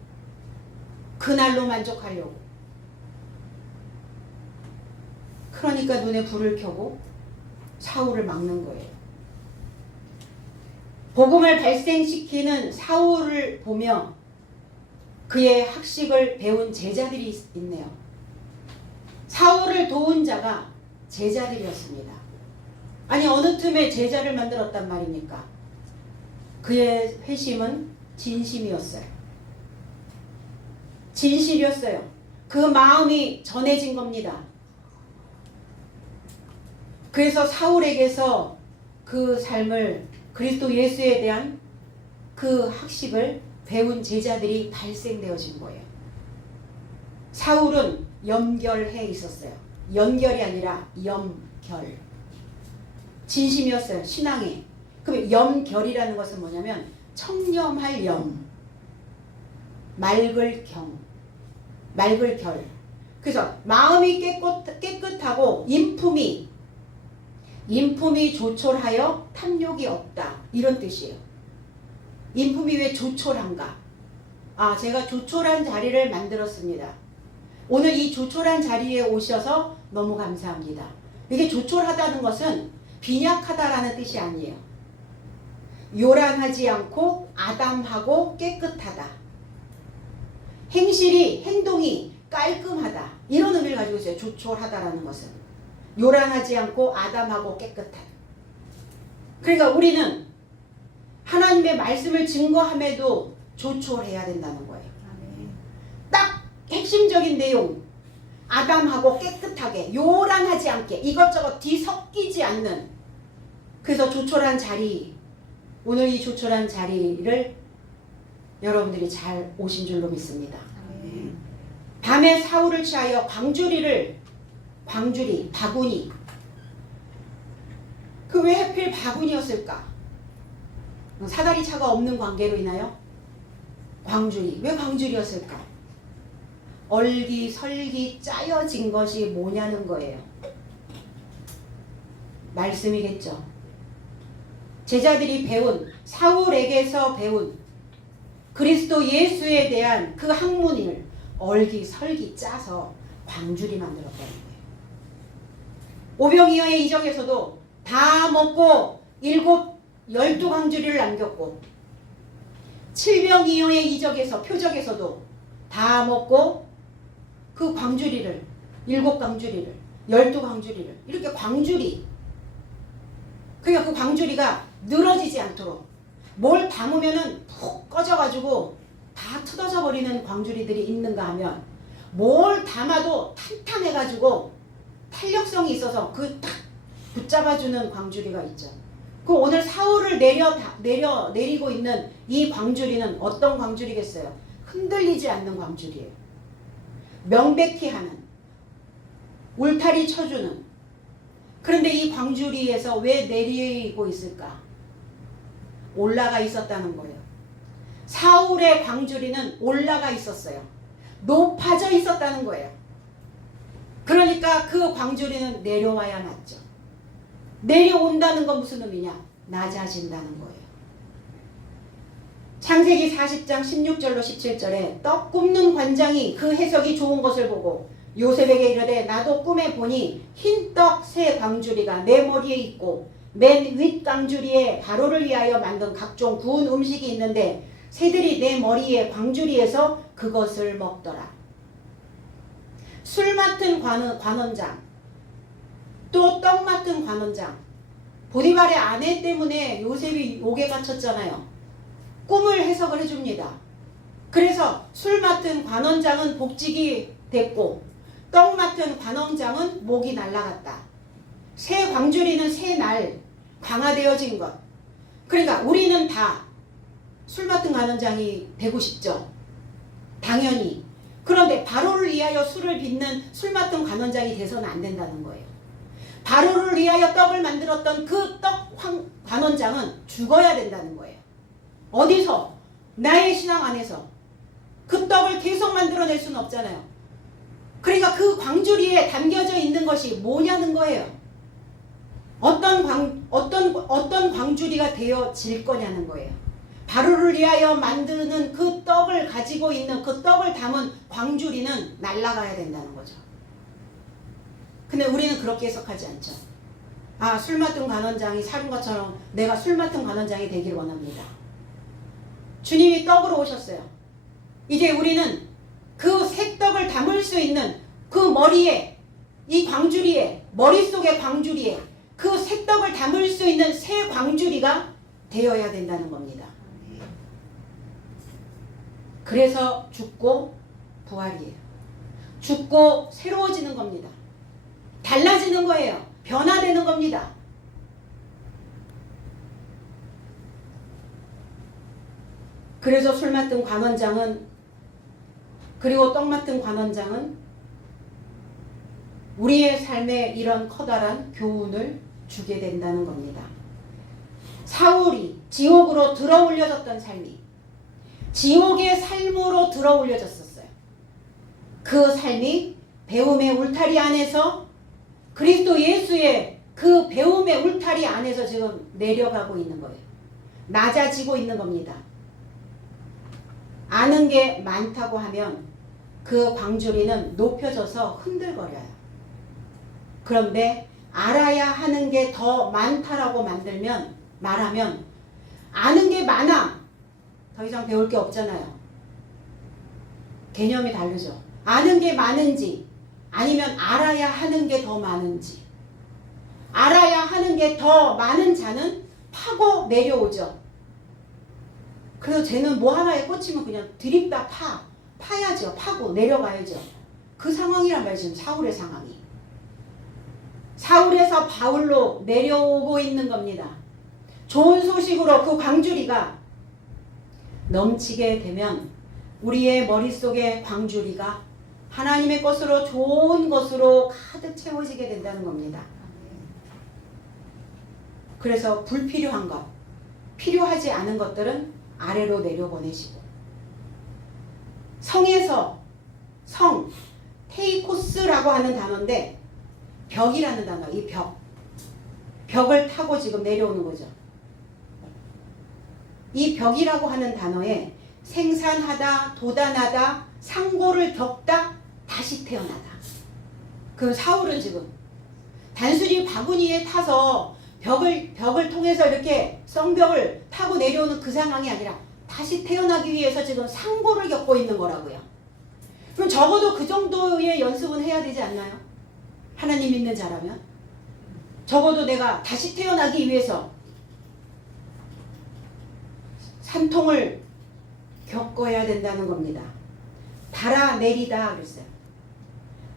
그 날로 만족하려고. 그러니까 눈에 불을 켜고 사울을 막는 거예요. 복음을 발생시키는 사울을 보며 그의 학식을 배운 제자들이 있네요. 사울을 도운 자가 제자들이었습니다. 아니 어느 틈에 제자를 만들었단 말입니까? 그의 회심은 진심이었어요. 진실이었어요. 그 마음이 전해진 겁니다. 그래서 사울에게서 그 삶을 그리스도 예수에 대한 그 학식을 배운 제자들이 발생되어진 거예요. 사울은 염결해 있었어요. 연결이 아니라 염결. 진심이었어요. 신앙에. 그럼 염결이라는 것은 뭐냐면 청렴할 염, 맑을 경, 맑을 결. 그래서 마음이 깨끗하고 인품이 조촐하여 탐욕이 없다. 이런 뜻이에요. 인품이 왜 조촐한가? 아, 제가 조촐한 자리를 만들었습니다. 오늘 이 조촐한 자리에 오셔서 너무 감사합니다. 이게 조촐하다는 것은 빈약하다라는 뜻이 아니에요. 요란하지 않고 아담하고 깨끗하다. 행동이 깔끔하다. 이런 의미를 가지고 있어요. 조촐하다라는 것은. 요란하지 않고 아담하고 깨끗하다. 그러니까 우리는 하나님의 말씀을 증거함에도 조촐해야 된다는 거예요. 딱 핵심적인 내용. 아담하고 깨끗하게 요란하지 않게 이것저것 뒤섞이지 않는. 그래서 조촐한 자리. 오늘 이 조촐한 자리를 여러분들이 잘 오신 줄로 믿습니다. 밤에 사울을 취하여 바구니. 그 왜 하필 바구니였을까? 사다리 차가 없는 관계로 인하여 광주리. 왜 광주리였을까? 얼기설기 짜여진 것이 뭐냐는 거예요. 말씀이겠죠. 제자들이 사울에게서 배운 그리스도 예수에 대한 그 학문을 얼기설기 짜서 광주리 만들었다는 거예요. 오병이어의 이적에서도 다 먹고 12광주리를 남겼고, 칠병이어의 이적에서 표적에서도 다 먹고 그 광주리를 7광주리를 12광주리를 이렇게 광주리. 그러니까 그 광주리가 늘어지지 않도록 뭘 담으면은 푹 꺼져가지고 다 뜯어져 버리는 광주리들이 있는가 하면 뭘 담아도 탄탄해가지고 탄력성이 있어서 그 딱 붙잡아주는 광주리가 있죠. 그 오늘 사울을 내리고 있는 이 광주리는 어떤 광주리겠어요? 흔들리지 않는 광주리예요. 명백히 하는, 울타리 쳐주는. 그런데 이 광주리에서 왜 내리고 있을까? 올라가 있었다는 거예요. 사울의 광주리는 올라가 있었어요. 높아져 있었다는 거예요. 그러니까 그 광주리는 내려와야 맞죠. 내려온다는 건 무슨 의미냐? 낮아진다는 거예요. 창세기 40장 16절로 17절에 떡 굽는 관장이 그 해석이 좋은 것을 보고 요셉에게 이르되 나도 꿈에 보니 흰떡 새 광주리가 내 머리에 있고 맨 윗 광주리에 바로를 위하여 만든 각종 구운 음식이 있는데 새들이 내 머리에 광주리에서 그것을 먹더라. 술 맡은 관원장, 또 떡 맡은 관원장. 보디발의 아내 때문에 요셉이 옥에 갇혔잖아요. 꿈을 해석을 해줍니다. 그래서 술 맡은 관원장은 복직이 됐고 떡 맡은 관원장은 목이 날아갔다. 새 광주리는 새 날 강화되어진 것. 그러니까 우리는 다 술 맡은 간원장이 되고 싶죠. 당연히. 그런데 바로를 위하여 술을 빚는 술 맡은 간원장이 돼서는 안 된다는 거예요. 바로를 위하여 떡을 만들었던 그 떡 간원장은 죽어야 된다는 거예요. 어디서? 나의 신앙 안에서. 그 떡을 계속 만들어낼 수는 없잖아요. 그러니까 그 광주리에 담겨져 있는 것이 뭐냐는 거예요. 어떤 광주리가 되어질 거냐는 거예요. 바로를 위하여 만드는 그 떡을 가지고 있는 그 떡을 담은 광주리는 날아가야 된다는 거죠. 근데 우리는 그렇게 해석하지 않죠. 아, 술 맡은 간원장이 사는 것처럼 내가 술 맡은 간원장이 되기를 원합니다. 주님이 떡으로 오셨어요. 이제 우리는 그 새떡을 담을 수 있는 그 머리에, 이 광주리에, 머릿속의 광주리에 그 새떡을 담을 수 있는 새 광주리가 되어야 된다는 겁니다. 그래서 죽고 부활이에요. 죽고 새로워지는 겁니다. 달라지는 거예요. 변화되는 겁니다. 그래서 술 맡은 관원장은, 그리고 떡 맡은 관원장은 우리의 삶에 이런 커다란 교훈을 주게 된다는 겁니다. 사울이 지옥으로 들어 올려졌던 삶이 지옥의 삶으로 들어 올려졌었어요. 그 삶이 배움의 울타리 안에서, 그리스도 예수의 그 배움의 울타리 안에서 지금 내려가고 있는 거예요. 낮아지고 있는 겁니다. 아는 게 많다고 하면 그 광주리는 높여져서 흔들거려요. 그런데 알아야 하는 게 더 많다라고 말하면 아는 게 많아. 더 이상 배울 게 없잖아요. 개념이 다르죠. 아는 게 많은지 아니면 알아야 하는 게 더 많은지. 알아야 하는 게 더 많은 자는 파고 내려오죠. 그래서 쟤는 뭐 하나에 꽂히면 그냥 드립다 파야죠. 파고 내려가야죠. 그 상황이란 말이에요. 지금 사울의 상황이. 사울에서 바울로 내려오고 있는 겁니다. 좋은 소식으로 그 광주리가 넘치게 되면 우리의 머릿속의 광주리가 하나님의 것으로, 좋은 것으로 가득 채워지게 된다는 겁니다. 그래서 불필요한 것, 필요하지 않은 것들은 아래로 내려보내시고, 성에서, 테이코스라고 하는 단어인데 벽이라는 단어, 이 벽을 타고 지금 내려오는 거죠. 이 벽이라고 하는 단어에 생산하다, 도단하다, 상고를 겪다, 다시 태어나다. 그 사울은 지금 단순히 바구니에 타서 벽을 통해서 이렇게 성벽을 타고 내려오는 그 상황이 아니라 다시 태어나기 위해서 지금 상고를 겪고 있는 거라고요. 그럼 적어도 그 정도의 연습은 해야 되지 않나요? 하나님 믿는 자라면 적어도 내가 다시 태어나기 위해서 산통을 겪어야 된다는 겁니다. 달아내리다 그랬어요.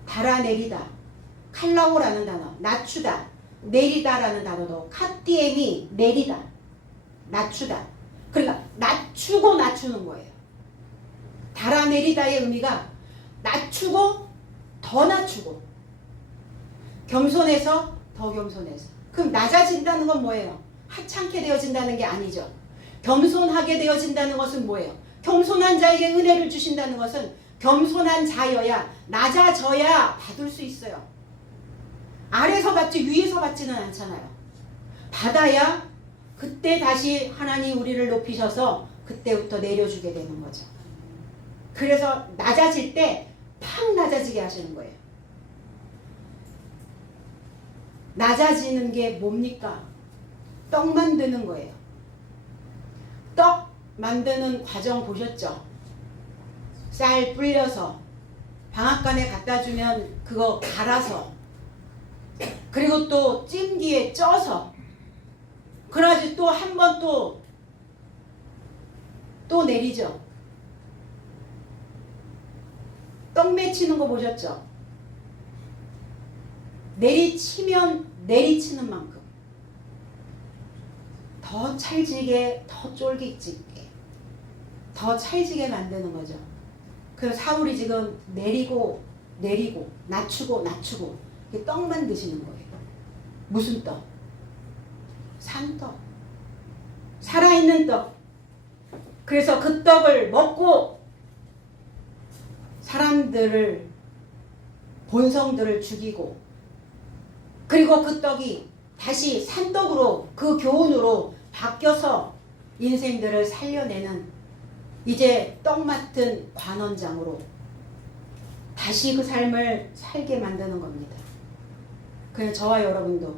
달아내리다. 칼라오라는 단어, 낮추다, 내리다라는 단어도 카티엠이 내리다, 낮추다. 그러니까 낮추고 낮추는 거예요. 달아내리다의 의미가 낮추고 더 낮추고, 겸손해서 더 겸손해서. 그럼 낮아진다는 건 뭐예요? 하찮게 되어진다는 게 아니죠. 겸손하게 되어진다는 것은 뭐예요? 겸손한 자에게 은혜를 주신다는 것은 겸손한 자여야, 낮아져야 받을 수 있어요. 아래서 받지 위에서 받지는 않잖아요. 받아야 그때 다시 하나님 우리를 높이셔서 그때부터 내려주게 되는 거죠. 그래서 낮아질 때 팍 낮아지게 하시는 거예요. 낮아지는 게 뭡니까? 떡 만드는 거예요. 떡 만드는 과정 보셨죠? 쌀 불려서 방앗간에 갖다 주면 그거 갈아서, 그리고 또 찜기에 쪄서, 그래가지고 또 한 번 또 내리죠. 떡 맺히는 거 보셨죠? 내리치면 내리치는 만큼 더 찰지게, 더 쫄깃지게, 더 찰지게 만드는 거죠. 그래서 사울이 지금 내리고 낮추고 떡 만드시는 거예요. 무슨 떡? 산떡. 살아있는 떡. 그래서 그 떡을 먹고 사람들을, 본성들을 죽이고, 그리고 그 떡이 다시 산떡으로, 그 교훈으로 바뀌어서 인생들을 살려내는, 이제 떡 맡은 관원장으로 다시 그 삶을 살게 만드는 겁니다. 그냥 저와 여러분도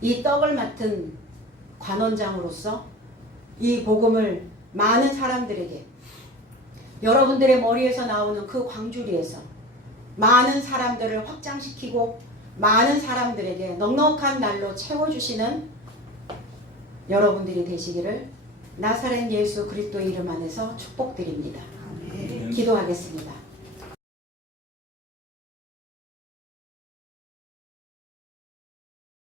이 떡을 맡은 관원장으로서 이 복음을 많은 사람들에게, 여러분들의 머리에서 나오는 그 광주리에서 많은 사람들을 확장시키고 많은 사람들에게 넉넉한 날로 채워주시는 여러분들이 되시기를 나사렛 예수 그리스도의 이름 안에서 축복드립니다. 기도하겠습니다.